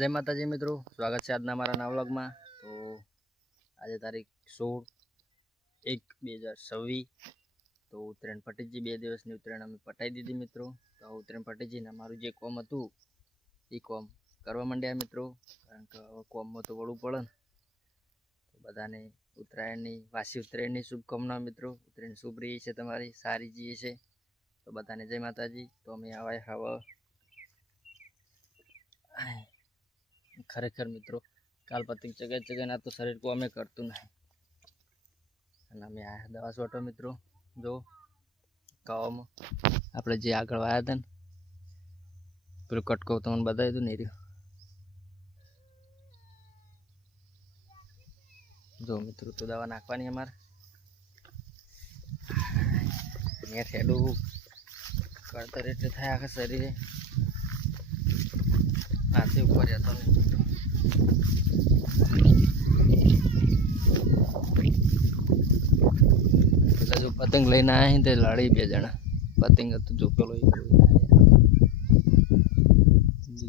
જય માતાજી મિત્રો, સ્વાગત છે આજના મારા નવા વ્લોગમાં. તો આજે તારીખ સોળ એક બે હજાર છવ્વીસ. તો ઉત્તરાયણ પટીજી બે દિવસની ઉત્તરાયણ અમે પટાઈ દીધી મિત્રો. તો ઉત્તરાયણ પટીજીને અમારું જે કોમ હતું, એ કોમ કરવા માંડ્યા મિત્રો, કારણ કે હવે કોમમાં તો વળવું પડે તો બધાને ઉત્તરાયણની, વાસી ઉત્તરાયણની શુભકામના મિત્રો. ઉત્તરાયણ શુભ રહી છે તમારી, સારી જઈએ છે. તો બધાને જય માતાજી. તો અમે આવા હવે ખરેખર મિત્રો કાલપતિક ચગે ચગેના તો શરીર કો અમે કરતું નહીં. અને અમે આ દવા સોટો મિત્રો, જો કવામાં આપણે જે આગળ વાયા હતા ને, પેલું કટકો તમને બતાવી દઉં ને રહ્યું. જો મિત્રો, તો દવા નાખવાની અમારે. અહીંયા થેલું કળતર એટલે થાય આખા શરીરે. હાથે ઉપર નહીં પેલા જો પતંગ લઈને આવ્યા તે લડી બે જણા. પતંગ હતું જો પેલો.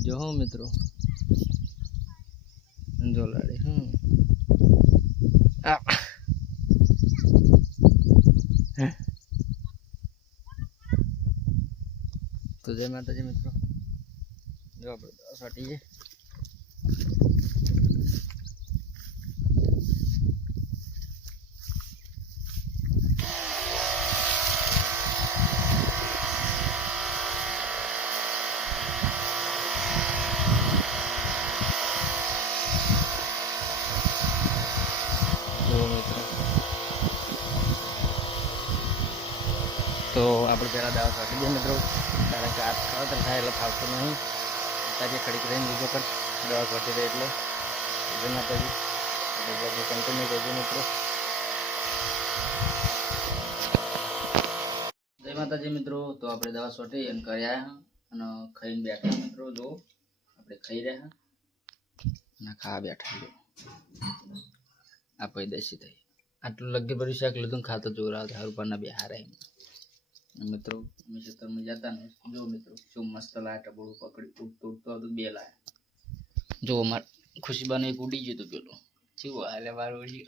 જો હો મિત્રો. જો લડી, હમ. આ. તો જય માતાજી મિત્રો. તો આપણે પહેલાં દાવા કાઢી દઈએ મિત્રો, કારણ કે આ ખાતર થાય એટલે ફાવતું નહીં. તાજે ખડીક રહીને બીજો પણ દવા ઘટી રહી એટલે જય માતાજી એટલે કન્ટિન્યુ કરજો મિત્રો. જય માતાજી મિત્રો, તો આપણે દવા છોટી અને કર્યા અને ખાઈને બેઠા મિત્રો જો આપણે ખાઈ રહ્યા અને ખાવા બેઠા જો આ પૈદાશી થઈ. આટલું લગ્ન ભર્યું શાક લીધું ખાતો જોરા હારું પણ બે હારા એમ અને મિત્રો અમે ખેતરમાં જતા ને જો મિત્રો શું મસ્ત લાયા ટબોળું પકડી ઉડતો ઉડતો હતું બે લાયા જો અમાર ખુશીબાનો એક ઉડી ગયું હતું પેલું. જેવું હાલે બાર ઉડી.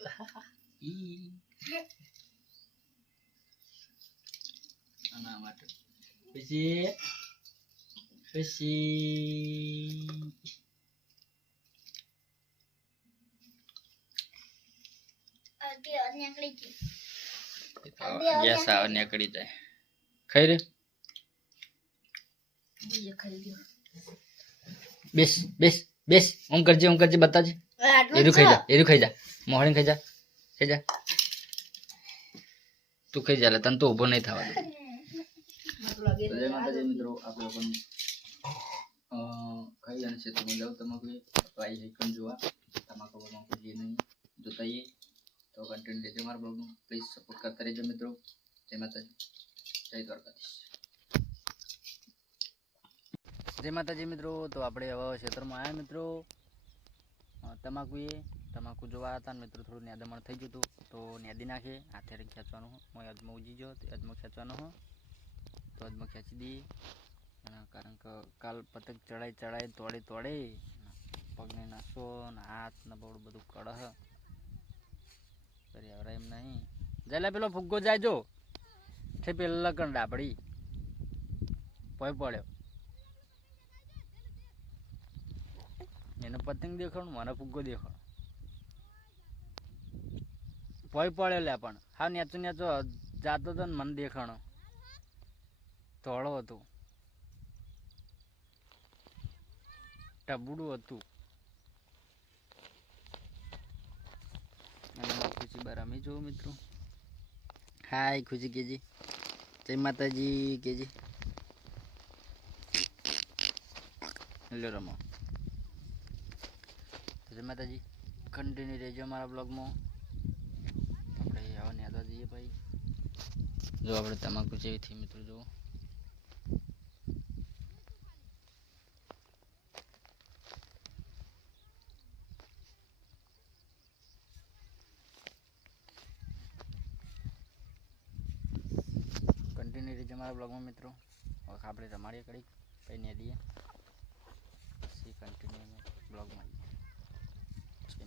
આના માટે. પછી પછી ગેસ આવે નીકળી જાય. ખાઈ રે બેસ બેસ બેસ ઓમ કરજે ઓમ કરજે બતાજે એરું ખાઈ જા એરું ખાઈ જા મોહણી ખાઈ જા ખાઈ જા તું ખાઈ જા લે તને તો ઊભો નહીં થવા દે તો જય માતાજી મિત્રો આપણે પણ અ, ખાઈ અને ક્ષેત્રમાં જાવ તમાકુ ભાઈ હેકન જોવા તમાકુ બમાકુ જે નહીં જોતા આવીએ તો કન્ટેન્ટ દેજો મારા બ્લોગનું પ્લીઝ સપોર્ટ કરતા રહેજો મિત્રો જય માતાજી જય દ્વારકાધીશ. જય માતાજી મિત્રો, તો આપણે હવે ક્ષેત્રમાં આવ્યા મિત્રો. તમાકુ એ તમાકુ જોવા હતા મિત્રો, થોડું ન્યાદમણ થઈ ગયું હતું, તો ન્યાદી નાખે, હાથે ખેંચવાનું હું. અજમુખ અજમો ઉજી ગયો તે ખેંચવાનો હો. તો અજમો ખેંચી દઈએ કારણ કે કાલ પતંગ ચડાઈ ચડાઈ તોડે તોડે. પગને નસો ને હાથ ને બહુ બધું કડહ. કરી આવરાય એમ નહીં. જાય પેલો ફુગ્ગો જાય છે પેલા કણ ડાબડી. પોય પડ્યો. એને પતંગ દેખાણું મને ફુગ્ગો દેખાણો પોય પડ્યો લે પણ. હા, નેચો નેચો જાતો હતો ને મને દેખાણો. ધોળો હતો. ટબુડું હતું. અને ખુશી બાર અમે જોઉં મિત્રો. હાય, ખુશી કેજી જય માતાજી કેજી હેલો રમો. જય માતાજી. કન્ટિન્યુ રહેજો અમારા બ્લોગમાં આપણે આવા યાદવા જઈએ ભાઈ. જો આપણે તમાકુ જેવી થઈ મિત્રો જુઓ. બની રહેજો મારા બ્લોગમાં મિત્રો. આપણે રમાડીએ કડીક પહેરીને દઈએ. સી કન્ટિન્યુ બ્લોગમાં જય